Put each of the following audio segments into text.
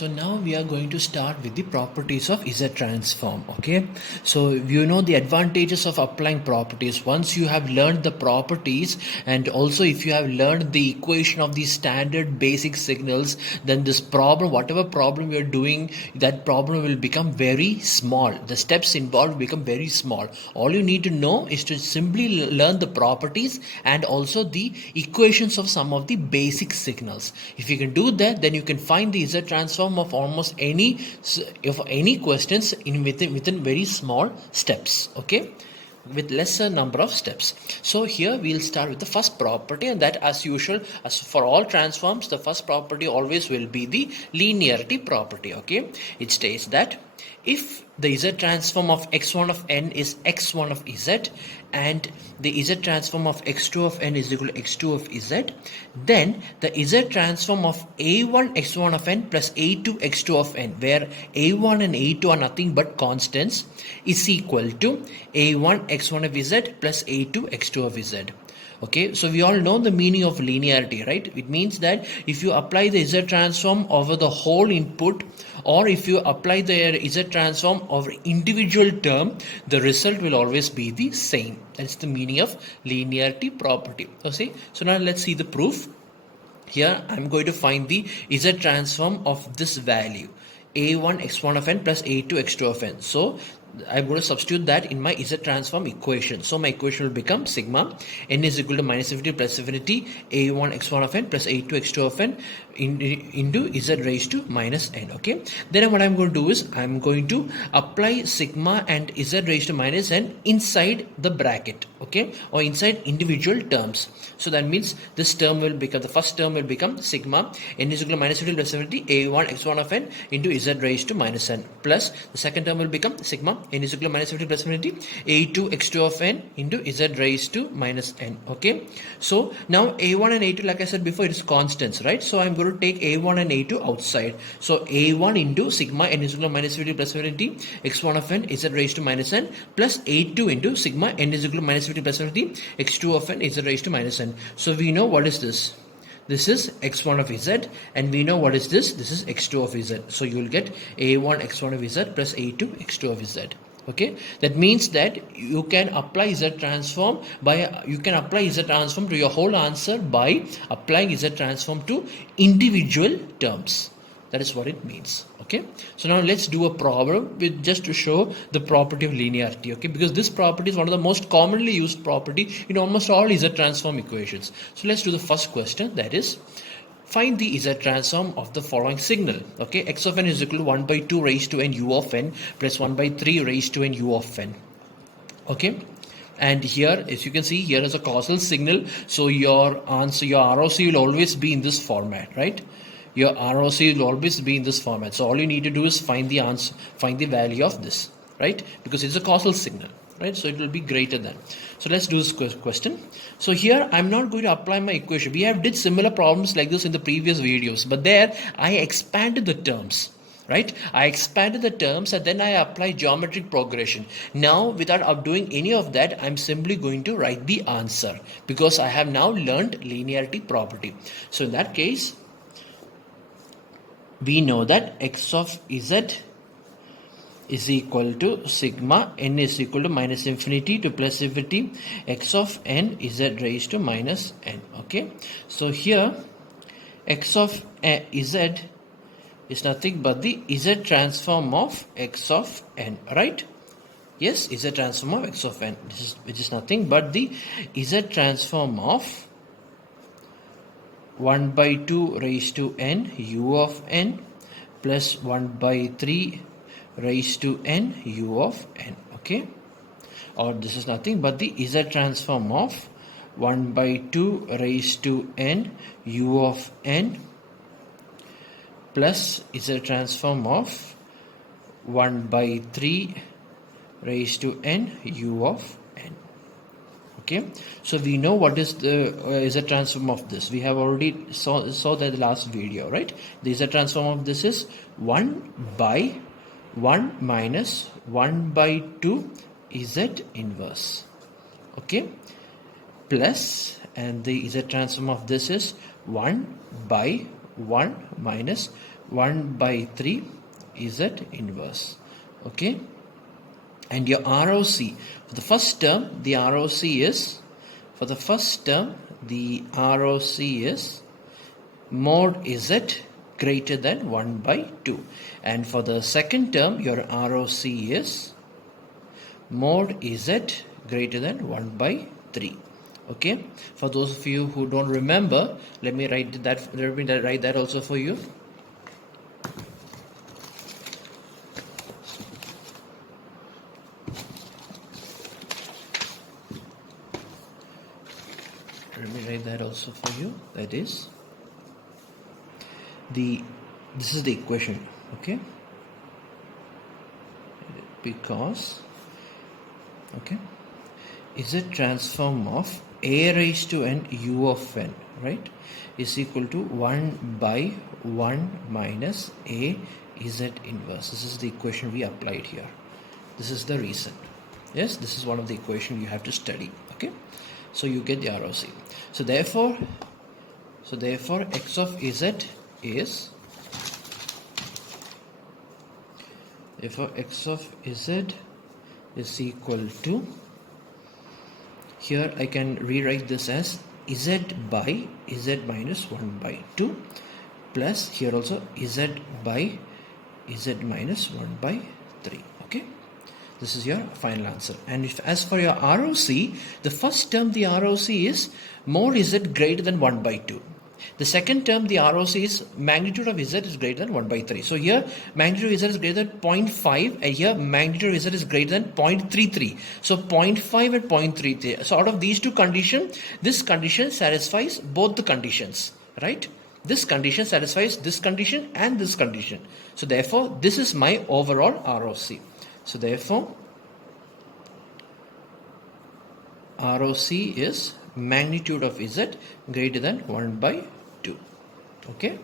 So now we are going to start with the properties of Z transform. Okay, so you know the advantages of applying properties. Once you have learned the properties, and also if you have learned the equation of the standard basic signals, then this problem, whatever problem you're doing, that problem will become very small. The steps involved become very small. All you need to know is to simply learn the properties and also the equations of some of the basic signals. If you can do that, then you can find the Z transform of almost any questions in within very small steps. Okay, with lesser number of steps. So here we'll start with the first property, and that, as usual, as for all transforms, the first property always will be the linearity property. Okay, it states that if the Z transform of x1 of n is x1 of z, and the Z transform of x2 of n is equal to x2 of z, then the Z transform of a1 x1 of n plus a2 x2 of n, where a1 and a2 are nothing but constants, is equal to a1 x1 of z plus a2 x2 of z. Okay, so we all know the meaning of linearity, right? It means that if you apply the Z transform over the whole input, or if you apply the Z transform over individual term, the result will always be the same. That's the meaning of linearity property. Okay, so now let's see the proof. Here I'm going to find the Z transform of this value, a1 x1 of n plus a2 x2 of n. So I'm going to substitute that in my Z transform equation. So my equation will become sigma n is equal to minus infinity plus infinity a1 x1 of n plus a2 x2 of n into Z raised to minus n. Okay, then what I'm going to do is I'm going to apply sigma and Z raised to minus n inside the bracket, okay, or inside individual terms. So that means this term will become, the first term will become sigma n is equal to minus infinity plus infinity a1 x1 of n into Z raised to minus n, plus the second term will become sigma n is equal to minus infinity plus infinity a2 x2 of n into Z raised to minus n. Okay, so now a1 and a2, like I said before, it is constants, right? So I'm going to take a1 and a2 outside. So a1 into sigma n is equal to minus infinity plus infinity x1 of n Z raised to minus n, plus a2 into sigma n is equal to minus infinity plus infinity x2 of n Z raised to minus n. So we know what is this. This is x1 of z, and we know what is this. This is x2 of z. So you will get a1 x1 of z plus a2 x2 of z. Okay, that means that you can apply Z transform to your whole answer by applying Z transform to individual terms. That is what it means. Okay, so now let's do a problem with just to show the property of linearity. Okay, because this property is one of the most commonly used property in almost all Z transform equations. So let's do the first question, that is, find the Z transform of the following signal. Okay, x of n is equal to 1 by 2 raised to n u of n plus 1 by 3 raised to n u of n. Okay, and here, as you can see, here is a causal signal. So your answer, your ROC will always be in this format, right? Your ROC will always be in this format. So all you need to do is find the answer, find the value of this, right? Because it's a causal signal, right? So it will be greater than. So let's do this question. So here I'm not going to apply my equation. We have did similar problems like this in the previous videos, but there I expanded the terms. Right? I expanded the terms and then I apply geometric progression. Now, without doing any of that, I'm simply going to write the answer because I have now learned linearity property. So in that case, we know that x of z is equal to sigma n is equal to minus infinity to plus infinity x of n z raised to minus n. Okay, so here x of z is nothing but the Z transform of x of n, right? Yes, Z transform of x of n, which is nothing but the Z transform of 1 by 2 raised to n u of n plus 1 by 3 raised to n u of n. Okay, or this is nothing but the Z transform of 1 by 2 raised to n u of n plus Z transform of 1 by 3 raised to n u of n. Okay, so we know what is the Z transform of this. We have already saw that the last video, right? The Z transform of this is 1 by 1 minus 1 by 2 Z inverse. Okay, plus, and the Z transform of this is 1 by 1 minus 1 by 3 Z inverse. Okay, and your ROC for the first term, the ROC is, for the first term the ROC is mod Z greater than 1 by 2, and for the second term your ROC is mod Z greater than 1 by 3. Okay, for those of you who don't remember, let me write that also for you. Let me write that also for you. That is this is the equation. Okay, because okay, Z transform of a raised to n u of n, right, is equal to 1 by 1 minus a Z inverse. This is the equation we applied here. This is the reason. Yes, this is one of the equation you have to study. Okay, so you get the ROC. So therefore x of Z is, therefore x of Z is equal to, here I can rewrite this as Z by Z minus 1 by 2 plus here also Z by Z minus 1 by 3. Okay, this is your final answer. And if as for your ROC, the first term the ROC is mod Z greater than 1 by 2. The second term the ROC is magnitude of Z is greater than 1 by 3. So here magnitude of Z is greater than 0.5 and here magnitude of Z is greater than 0.33. So 0.5 and 0.33. So out of these two conditions, this condition satisfies both the conditions, right? This condition satisfies this condition and this condition. So therefore this is my overall ROC. So therefore ROC is magnitude of Z greater than 1 by 2. Okay,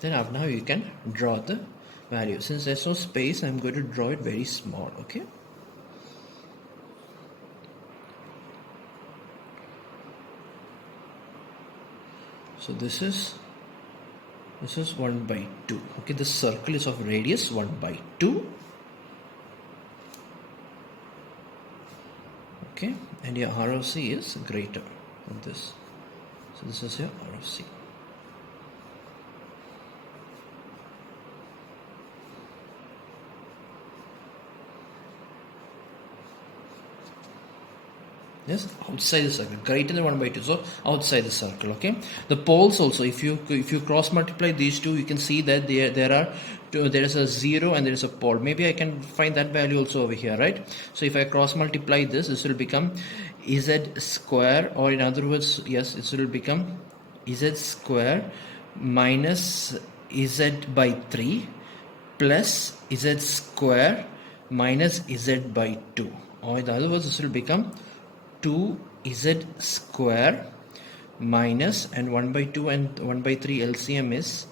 then now you can draw the value. Since there's no space, I'm going to draw it very small. Okay, so this is 1 by 2. Okay, this circle is of radius 1 by 2. Okay, and your ROC is greater than this. So this is your ROC. Yes, outside the circle, greater than 1 by 2, so outside the circle. Okay, the poles also, if you cross multiply these two, you can see that there is a 0 and there is a pole. Maybe I can find that value also over here, right? So if I cross multiply this will become Z square, or in other words, yes, it will become Z square minus Z by 3 plus Z square minus Z by 2, or in other words, this will become 2Z square minus, and 1 by 2 and 1 by 3 LCM is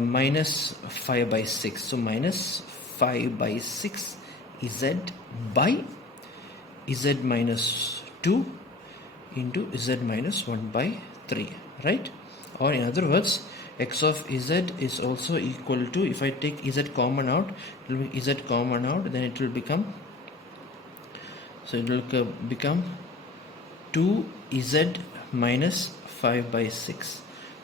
minus 5 by 6. So minus 5 by 6 Z by Z minus 2 into Z minus 1 by 3, right? Or in other words, x of Z is also equal to, if I take Z common out, it will be Z common out, then it will become, so it will become 2Z minus 5 by 6.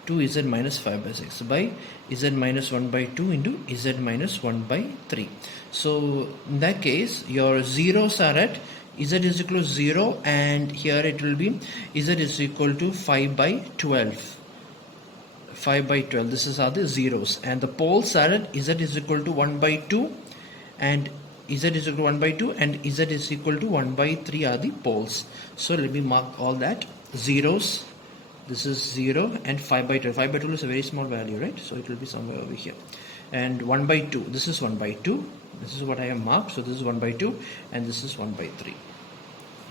2Z minus 5 by 6 by Z minus 1 by 2 into Z minus 1 by 3. So in that case, your zeros are at Z is equal to 0, and here it will be Z is equal to 5 by 12. 5 by 12. This is are the zeros, and the poles are at Z is equal to 1 by 2 and Z is equal to 1 by 2 and Z is equal to 1 by 3 are the poles. So let me mark all that. Zeros, this is 0, and 5 by 12. 5 by 12 is a very small value, right? So it will be somewhere over here. And 1 by 2, this is 1 by 2. This is what I have marked. So this is 1 by 2 and this is 1 by 3.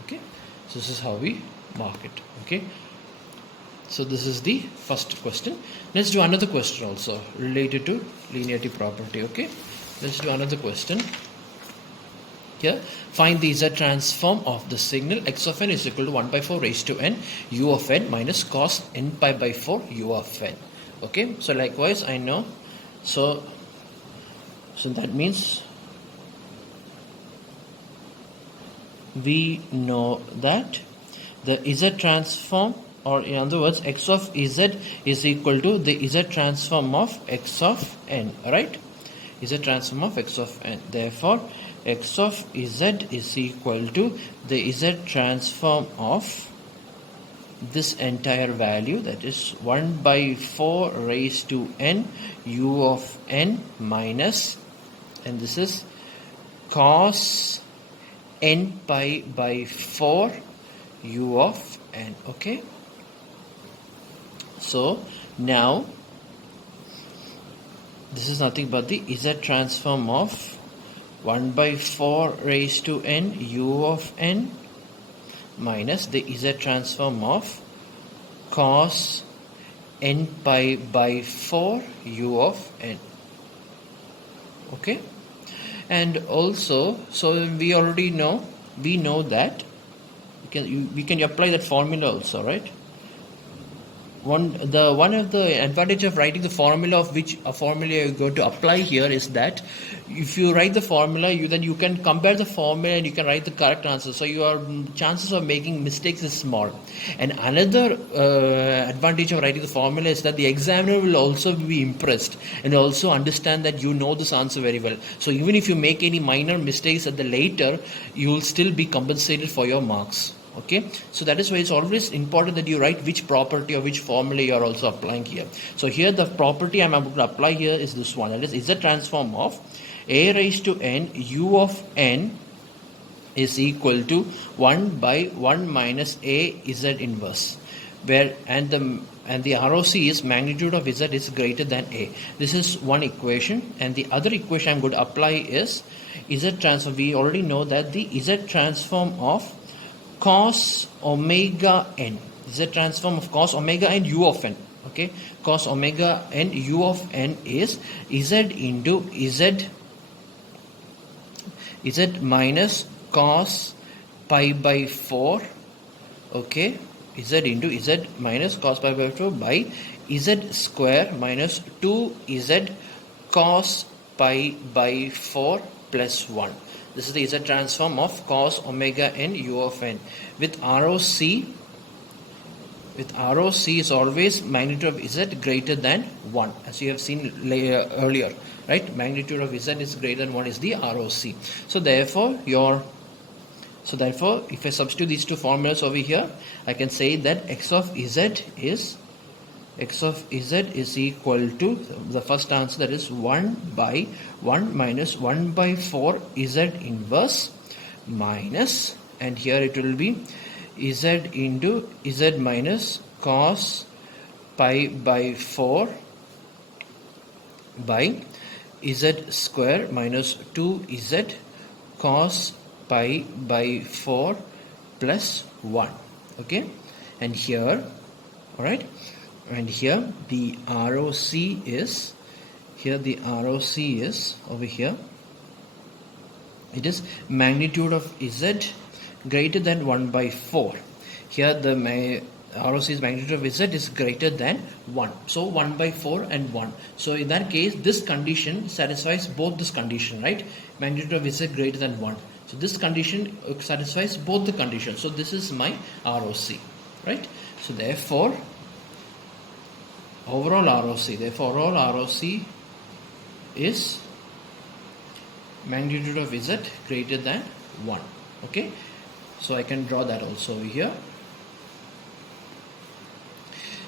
Okay, so this is how we mark it. Okay, so this is the first question. Let's do another question also related to linearity property. Okay, let's do another question. Here, find the Z transform of the signal x of n is equal to 1 by 4 raised to n u of n minus cos n pi by 4 u of n. Okay, so likewise I know, so that means we know that the Z transform, or in other words x of Z is equal to the Z transform of x of n, right? Z transform of x of n. Therefore x of Z is equal to the Z transform of this entire value, that is 1 by 4 raised to n u of n minus, and this is cos n pi by 4 u of n. Okay, so now this is nothing but the Z transform of 1 by 4 raised to n u of n minus the Z transform of cos n pi by 4 u of n. Okay, and also, so we already know, we know that we can apply that formula also, right? One of the advantage of writing the formula, of which a formula you're going to apply here, is that if you write the formula, then you can compare the formula and you can write the correct answer. So your chances of making mistakes is small. And another advantage of writing the formula is that the examiner will also be impressed and also understand that you know this answer very well. So even if you make any minor mistakes at the later, you will still be compensated for your marks. Okay, so that is why it's always important that you write which property or which formula you are also applying here. So here the property I'm about to apply here is this one, that is Z transform of a raised to n u of n is equal to 1 by 1 minus a Z inverse, where and the ROC is magnitude of Z is greater than a. This is one equation, and the other equation I'm going to apply is Z transform. We already know that the Z transform of cos omega n, Z transform of cos omega n u of n. Okay, cos omega n u of n is Z into Z minus cos pi by 4. Okay, Z into Z minus cos pi by 4 by Z square minus 2Z cos pi by 4 plus 1. This is the Z transform of cos omega n u of n. With ROC is always magnitude of Z greater than 1, as you have seen earlier, right? Magnitude of Z is greater than 1 is the ROC. So therefore if I substitute these two formulas over here, I can say that x of Z is equal to the first answer, that is 1 by 1 minus 1 by 4 Z inverse minus, and here it will be Z into Z minus cos pi by 4 by Z square minus 2Z cos pi by 4 plus 1. Okay, and here, all right, and here the ROC is, over here, it is magnitude of Z greater than 1 by 4. Here the ROC is magnitude of Z is greater than 1. So 1 by 4 and 1. So in that case, this condition satisfies both this condition, right? Magnitude of Z greater than 1. So this condition satisfies both the conditions. So this is my ROC, right? So therefore, overall ROC is magnitude of Z greater than 1. Okay, so I can draw that also over here.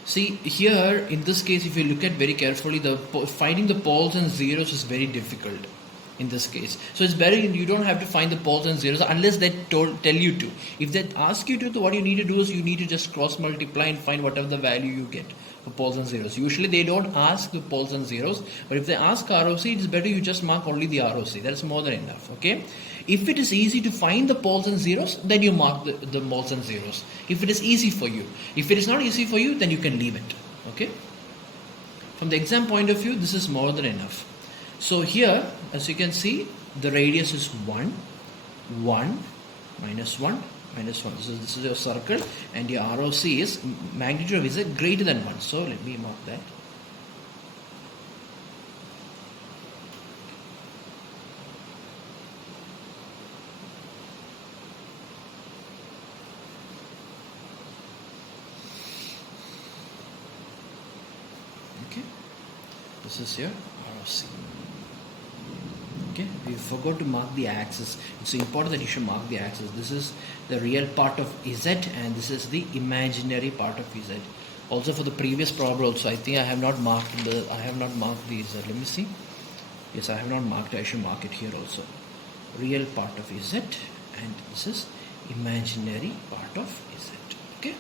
See here, in this case, if you look at very carefully, finding the poles and zeros is very difficult in this case. So it's better you don't have to find the poles and zeros unless they tell you to. If they ask you to, what you need to do is you need to just cross multiply and find whatever the value you get for poles and zeros. Usually they don't ask the poles and zeros, but if they ask ROC, it's better you just mark only the ROC. That's more than enough. Okay, if it is easy to find the poles and zeros, then you mark the poles and zeros. If it is easy for you. If it is not easy for you, then you can leave it. Okay, from the exam point of view, this is more than enough. So here, as you can see, the radius is 1, 1, minus 1, minus 1. This is your circle, and your ROC is magnitude of Z greater than 1. So let me mark that. This is your R of C. Okay, we forgot to mark the axis. It's important that you should mark the axis. This is the real part of Z and this is the imaginary part of Z. Also for the previous problem also, I think I have not marked the Z. Let me see. Yes, I have not marked it. I should mark it here also. Real part of Z and this is imaginary part of Z. Okay.